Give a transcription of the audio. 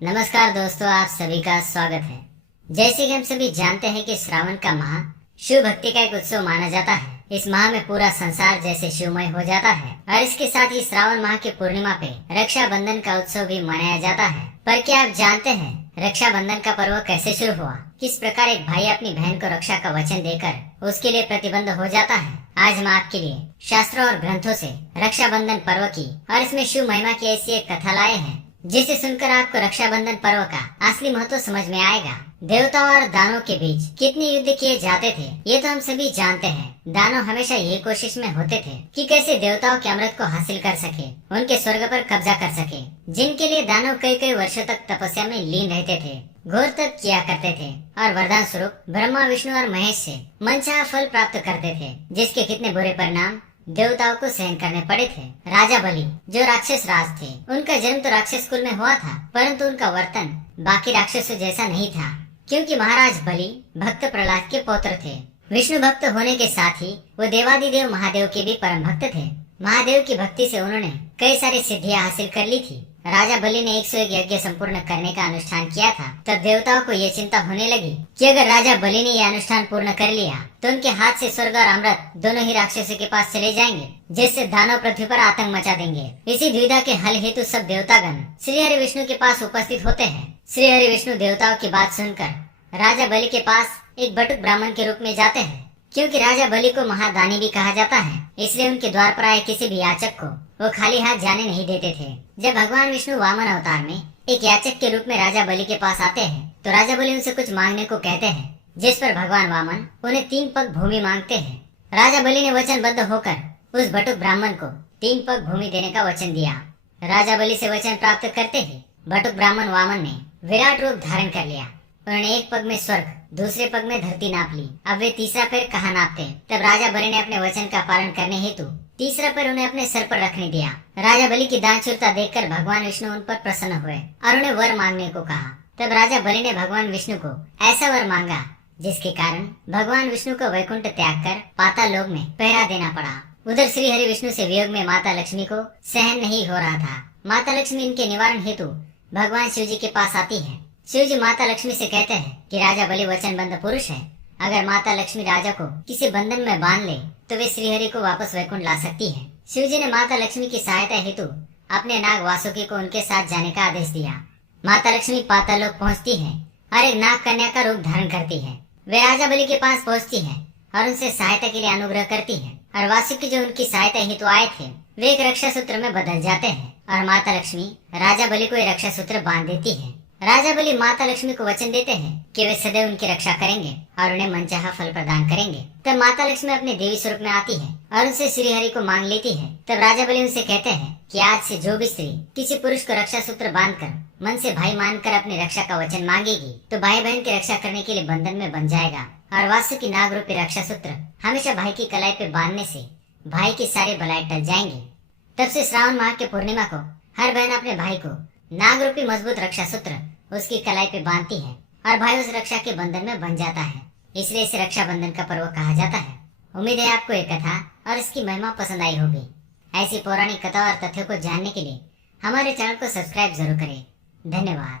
नमस्कार दोस्तों, आप सभी का स्वागत है। जैसे कि हम सभी जानते हैं कि श्रावण का माह शिव भक्ति का एक उत्सव माना जाता है। इस माह में पूरा संसार जैसे शिवमय हो जाता है और इसके साथ ही श्रावण माह की पूर्णिमा पे रक्षाबंधन का उत्सव भी मनाया जाता है। पर क्या आप जानते हैं रक्षाबंधन का पर्व कैसे शुरू हुआ? किस प्रकार एक भाई अपनी बहन को रक्षा का वचन देकर उसके लिए प्रतिबद्ध हो जाता है? आज हम आपके लिए शास्त्रों और ग्रंथों से रक्षाबंधन पर्व की और इसमें शिव महिमा की ऐसी एक कथा लाए हैं जिसे सुनकर आपको रक्षाबंधन पर्व का असली महत्व समझ में आएगा। देवताओं और दानों के बीच कितने युद्ध किए जाते थे ये तो हम सभी जानते हैं। दानव हमेशा ये कोशिश में होते थे कि कैसे देवताओं के अमृत को हासिल कर सके, उनके स्वर्ग पर कब्जा कर सके, जिनके लिए दानव कई कई वर्षों तक तपस्या में लीन रहते थे, घोर तप किया करते थे और वरदान स्वरूप ब्रह्मा, विष्णु और महेश से मनचाहा फल प्राप्त करते थे, जिसके कितने बुरे परिणाम देवताओं को सहन करने पड़े थे। राजा बलि जो राक्षस राज थे, उनका जन्म तो राक्षस कुल में हुआ था, परंतु उनका वर्तन बाकी राक्षसों जैसा नहीं था, क्योंकि महाराज बलि भक्त प्रहलाद के पौत्र थे। विष्णु भक्त होने के साथ ही वो देवादिदेव महादेव के भी परम भक्त थे। महादेव की भक्ति से उन्होंने कई सारी सिद्धियां हासिल कर ली थी। राजा बलि ने 101 यज्ञ संपूर्ण करने का अनुष्ठान किया था। तब देवताओं को ये चिंता होने लगी कि अगर राजा बलि ने यह अनुष्ठान पूर्ण कर लिया तो उनके हाथ से स्वर्ग और अमृत दोनों ही राक्षसों के पास चले जाएंगे, जिससे दानव पृथ्वी पर आतंक मचा देंगे। इसी द्विधा के हल हेतु सब देवतागण श्री हरि विष्णु के पास उपस्थित होते हैं। श्री हरि विष्णु देवताओं की बात सुनकर राजा बलि के पास एक बटुक ब्राह्मण के रूप में जाते हैं। क्योंकि राजा बलि को महादानी भी कहा जाता है, इसलिए उनके द्वार पर आए किसी भी याचक को वो खाली हाथ जाने नहीं देते थे। जब भगवान विष्णु वामन अवतार में एक याचक के रूप में राजा बलि के पास आते हैं तो राजा बलि उनसे कुछ मांगने को कहते हैं, जिस पर भगवान वामन उन्हें 3 पग भूमि मांगते हैं। राजा बलि ने वचनबद्ध होकर उस बटुक ब्राह्मण को 3 पग भूमि देने का वचन दिया। राजा बलि से वचन प्राप्त करते ही बटुक ब्राह्मण वामन ने विराट रूप धारण कर लिया। उन्होंने एक पग में स्वर्ग, दूसरे पग में धरती नाप ली। अब वे तीसरा पैर कहाँ नापते? तब राजा बलि ने अपने वचन का पालन करने हेतु तीसरा पैर उन्हें अपने सर पर रखने दिया। राजा बलि की दानशूरता देखकर भगवान विष्णु उन पर प्रसन्न हुए और उन्हें वर मांगने को कहा। तब राजा बलि ने भगवान विष्णु को ऐसा वर मांगा जिसके कारण भगवान विष्णु को वैकुंठ त्याग कर पाताल लोक में पहरा देना पड़ा। उधर श्री हरि विष्णु से वियोग में माता लक्ष्मी को सहन नहीं हो रहा था। माता लक्ष्मी इनके निवारण हेतु भगवान शिव जी के पास आती है। शिव जी माता लक्ष्मी से कहते हैं कि राजा बलि वचनबद्ध पुरुष है। अगर माता लक्ष्मी राजा को किसी बंधन में बांध ले तो वे श्रीहरि को वापस वैकुंठ ला सकती है। शिव जी ने माता लक्ष्मी की सहायता हेतु अपने नाग वासुकी को उनके साथ जाने का आदेश दिया। माता लक्ष्मी पाताल लोक पहुँचती है और एक नाग कन्या का रूप धारण करती है। वे राजा बलि के पास पहुँचती है और उनसे सहायता के लिए अनुग्रह करती है और वासुकी जो उनकी सहायता हेतु आए थे वे एक रक्षा सूत्र में बदल जाते हैं और माता लक्ष्मी राजा बलि को एक रक्षा सूत्र बांध देती है। राजा बलि माता लक्ष्मी को वचन देते हैं कि वे सदैव उनकी रक्षा करेंगे और उन्हें मनचाहा फल प्रदान करेंगे। तब माता लक्ष्मी अपने देवी स्वरूप में आती है और उनसे श्री हरि को मांग लेती है। तब राजा बलि उनसे कहते हैं कि आज से जो भी स्त्री किसी पुरुष को रक्षा सूत्र बांधकर मन से भाई मानकर अपनी रक्षा का वचन मांगेगी तो भाई बहन की रक्षा करने के लिए बंधन में बन जाएगा और वासुकी नाग रूपी रक्षा सूत्र हमेशा भाई की कलाई पे बांधने से भाई की सारे बलाएं टल जाएंगे। तब से श्रावण माह के पूर्णिमा को हर बहन अपने भाई को नाग रूपी मजबूत रक्षा सूत्र उसकी कलाई पे बांधती है और भाई उस रक्षा के बंधन में बन जाता है। इसलिए इसे रक्षाबंधन का पर्व कहा जाता है। उम्मीद है आपको ये कथा और इसकी महिमा पसंद आई होगी। ऐसी पौराणिक कथा और तथ्यों को जानने के लिए हमारे चैनल को सब्सक्राइब जरूर करें। धन्यवाद।